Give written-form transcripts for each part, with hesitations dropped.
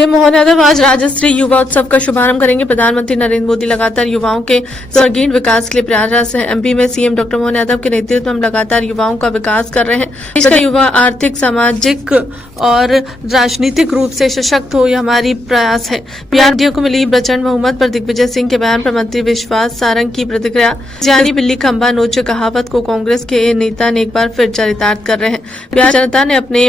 CM Mohan Yadav आज राज्य स्तरीय युवा उत्सव का शुभारंभ करेंगे। प्रधानमंत्री नरेंद्र मोदी लगातार युवाओं के सर्वांगीण विकास के लिए प्रयासरत हैं। एमपी में सीएम डॉक्टर मोहन यादव के नेतृत्व में लगातार युवाओं का विकास कर रहे हैं। देश का युवा आर्थिक, सामाजिक और राजनीतिक रूप से सशक्त हो, यह हमारी प्रयास है। पीआरडीओ को मिली प्रचंड बहुमत पर दिग्विजय सिंह के बयान पर मंत्री विश्वास सारंग की प्रतिक्रिया। जानी बिल्ली खंबा नोचे कहावत को कांग्रेस के नेता ने एक बार फिर चरितार्थ कर रहे हैं। बिहार जनता ने अपने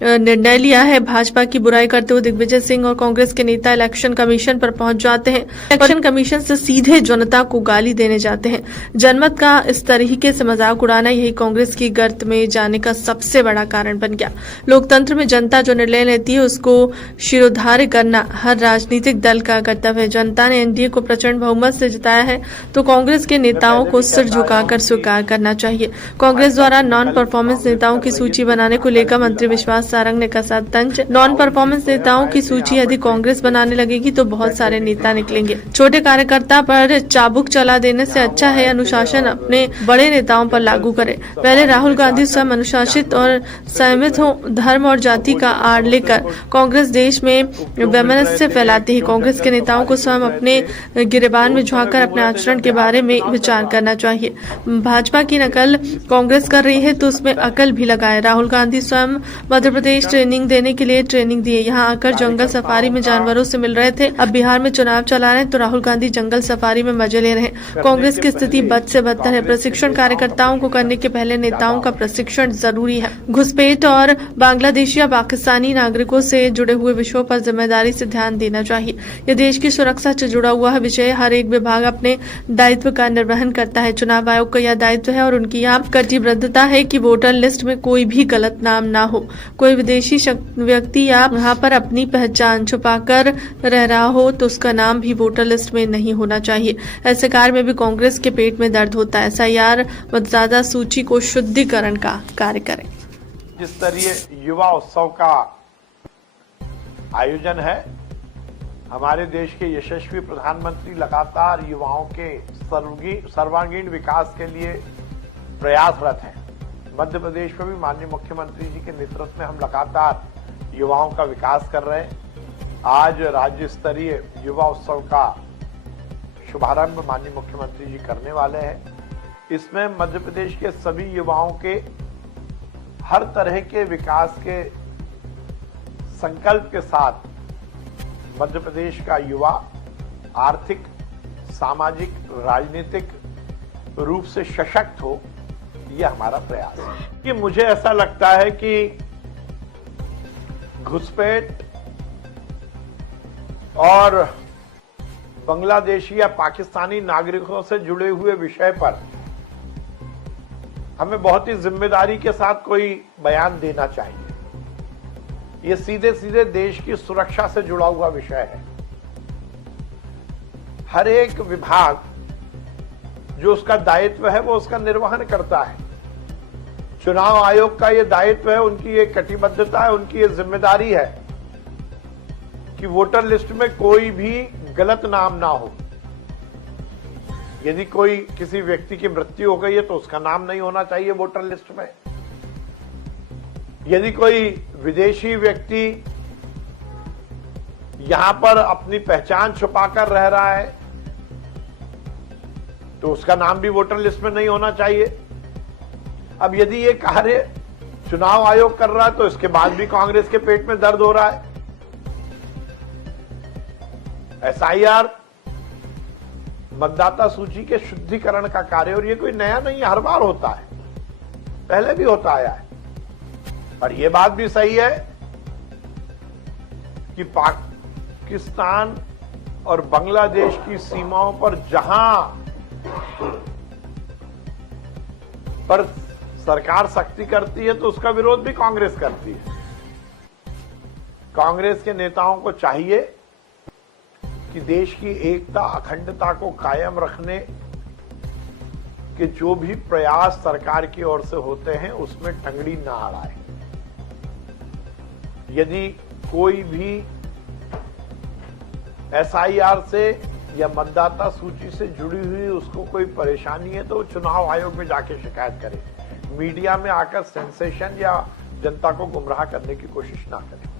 निर्णय लिया है। भाजपा की बुराई करते हुए दिग्विजय सिंह और कांग्रेस के नेता इलेक्शन कमीशन पर पहुंच जाते हैं। इलेक्शन कमीशन से सीधे जनता को गाली देने जाते हैं। जनमत का इस तरीके से मजाक उड़ाना यही कांग्रेस की गर्त में जाने का सबसे बड़ा कारण बन गया। लोकतंत्र में जनता जो निर्णय लेती है उसको शिरोधार्य करना हर राजनीतिक दल का कर्तव्य है। जनता ने एनडीए को प्रचंड बहुमत से जिताया है तो कांग्रेस के नेताओं को सिर झुकाकर स्वीकार करना चाहिए। कांग्रेस द्वारा नॉन परफॉर्मेंस नेताओं की सूची बनाने को लेकर मंत्री विश्वास सारंग ने कसा तंज। नॉन परफॉर्मेंस नेताओं की सूची यदि कांग्रेस बनाने लगेगी तो बहुत सारे नेता निकलेंगे। छोटे कार्यकर्ता पर चाबुक चला देने से अच्छा है अनुशासन अपने बड़े नेताओं पर लागू करे। पहले राहुल गांधी स्वयं अनुशासित और संयमित हो। धर्म और जाति का आड़ लेकर कांग्रेस देश में वैमनस्य फैलाती है। कांग्रेस के नेताओं को स्वयं अपने गिरेबान में झांककर अपने आचरण के बारे में विचार करना चाहिए। भाजपा की नकल कांग्रेस कर रही है तो उसमें अकल भी लगाए। राहुल गांधी स्वयं मध्य प्रदेश ट्रेनिंग देने के लिए ट्रेनिंग दिए। यहाँ आकर जंगल सफारी में जानवरों से मिल रहे थे। अब बिहार में चुनाव चला रहे हैं तो राहुल गांधी जंगल सफारी में मजे ले रहे हैं। कांग्रेस की स्थिति बद से बदतर है। प्रशिक्षण कार्यकर्ताओं को करने के पहले नेताओं का प्रशिक्षण जरूरी है। घुसपैठ और बांग्लादेशी या पाकिस्तानी नागरिकों से जुड़े हुए विषयों पर जिम्मेदारी से ध्यान देना चाहिए। यह देश की सुरक्षा से जुड़ा हुआ है विषय। हर एक विभाग अपने दायित्व का निर्वहन करता है। चुनाव आयोग का यह दायित्व है और उनकी यह कटिबद्धता है कि वोटर लिस्ट में कोई भी गलत नाम ना हो। कोई विदेशी व्यक्ति या यहाँ पर अपनी पहचान छुपाकर रह रहा हो तो उसका नाम भी वोटर लिस्ट में नहीं होना चाहिए। ऐसे कार्य में भी कांग्रेस के पेट में दर्द होता है। एसआईआर मतदाता सूची को शुद्धिकरण का कार्य करें। जिस स्तरीय युवा उत्सव का आयोजन है, हमारे देश के यशस्वी प्रधानमंत्री लगातार युवाओं के सर्वांगीण विकास के लिए प्रयासरत हैं। मध्य प्रदेश में भी माननीय मुख्यमंत्री जी के नेतृत्व में हम लगातार युवाओं का विकास कर रहे हैं। आज राज्य स्तरीय युवा उत्सव का शुभारंभ माननीय मुख्यमंत्री जी करने वाले हैं। इसमें मध्य प्रदेश के सभी युवाओं के हर तरह के विकास के संकल्प के साथ मध्य प्रदेश का युवा आर्थिक, सामाजिक, राजनीतिक रूप से सशक्त हो, यह हमारा प्रयास है। कि मुझे ऐसा लगता है कि घुसपैठ और बांग्लादेशी या पाकिस्तानी नागरिकों से जुड़े हुए विषय पर हमें बहुत ही जिम्मेदारी के साथ कोई बयान देना चाहिए। यह सीधे सीधे देश की सुरक्षा से जुड़ा हुआ विषय है। हर एक विभाग जो उसका दायित्व है वो उसका निर्वहन करता है। चुनाव आयोग का ये दायित्व है, उनकी ये कटिबद्धता है, उनकी ये जिम्मेदारी है कि वोटर लिस्ट में कोई भी गलत नाम ना हो। यदि कोई किसी व्यक्ति की मृत्यु हो गई है तो उसका नाम नहीं होना चाहिए वोटर लिस्ट में। यदि कोई विदेशी व्यक्ति यहां पर अपनी पहचान छुपाकर रह रहा है तो उसका नाम भी वोटर लिस्ट में नहीं होना चाहिए। अब यदि ये कार्य चुनाव आयोग कर रहा है तो इसके बाद भी कांग्रेस के पेट में दर्द हो रहा है। एसआईआर मतदाता सूची के शुद्धिकरण का कार्य, और ये कोई नया नहीं, हर बार होता है, पहले भी होता आया है। पर यह बात भी सही है कि पाकिस्तान और बांग्लादेश की सीमाओं पर जहां पर सरकार सख्ती करती है तो उसका विरोध भी कांग्रेस करती है। कांग्रेस के नेताओं को चाहिए कि देश की एकता, अखंडता को कायम रखने के जो भी प्रयास सरकार की ओर से होते हैं उसमें टंगड़ी ना अड़ाए। यदि कोई भी एसआईआर से या मतदाता सूची से जुड़ी हुई उसको कोई परेशानी है तो वो चुनाव आयोग में जाके शिकायत करे। मीडिया में आकर सेंसेशन या जनता को गुमराह करने की कोशिश ना करें।